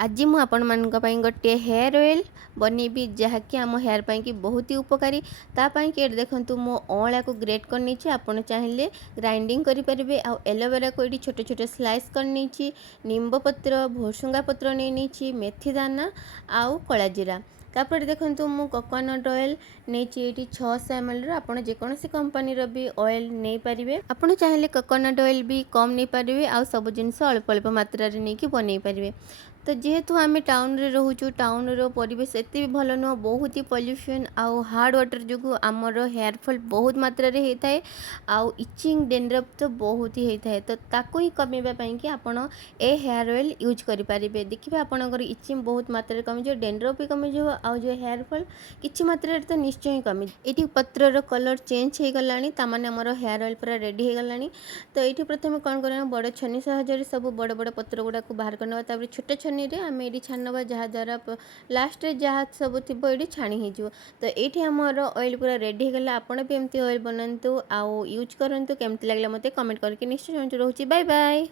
आज मु आपण मानक पई गोटे हेयर ऑयल बनैबी जहाँकि आम हेयर पाई कि बहुत ही उपकारी। तापाई कि देखंतु मो अँला को ग्रेट करनी आपण चाहिए ग्राइंडिंग करेंगे। आ एलोवेरा को ये छोटे छोटे स्लाइस करनी, निम्ब पत्र भोसुंगा पत्र नहीं, मेथी दाना आउ कला जीरा। तापर देखंतु मु कोकोनट ऑयल नहीं 600 ml आप जेकोसी कंपनी भी ऑयल नहीं पारे। आपड़ चाहिए कोकोनट ऑयल भी कम नहीं पारे। आ सब जिनस अल्प अल्प मात्रा नहीं कि बनई पारे। तो जेहेतु आम टाउन रे रोचु, टाउन रो परिवेश एत भी भल नुह, बहुत ही पॉल्यूशन आउ हार्ड वाटर जो आमर हेयर फॉल बहुत मात्रा रे होता है। आउ इचिंग डेंड्रफ तो बहुत ही होता है। तो ताको ही कमेबा कि आपण ए हेयर ऑयल यूज करेंगे। देखिए आपंकर इचिंग बहुत मात्रा कमिज, डेंड्रफ भी कमिज, आउ जो हेयर फॉल किसी मात्रा तो निश्चय ही कमी। ये पत्रर कलर चेंज हो गला ताने आमर हेयर ऑयल पूरा रेडी हो गला। तो ये प्रथम कौन करना बड़ छन्नी साहाय्य सब बड़ बड़ पत्र गुड़ा बाहर करना, छोट छन्नी रे आम ये छानवा जहाँद्वारा लास्ट जहाँ सब थी ये छाणी हो। तो ये आमर ऑयल पूरा रेडी हो गला। आपण भी एमती ऑयल बनातु आउ यूज करूँ। केमती लगे मत कमेंट करके निश्चय रोचे। Bye bye.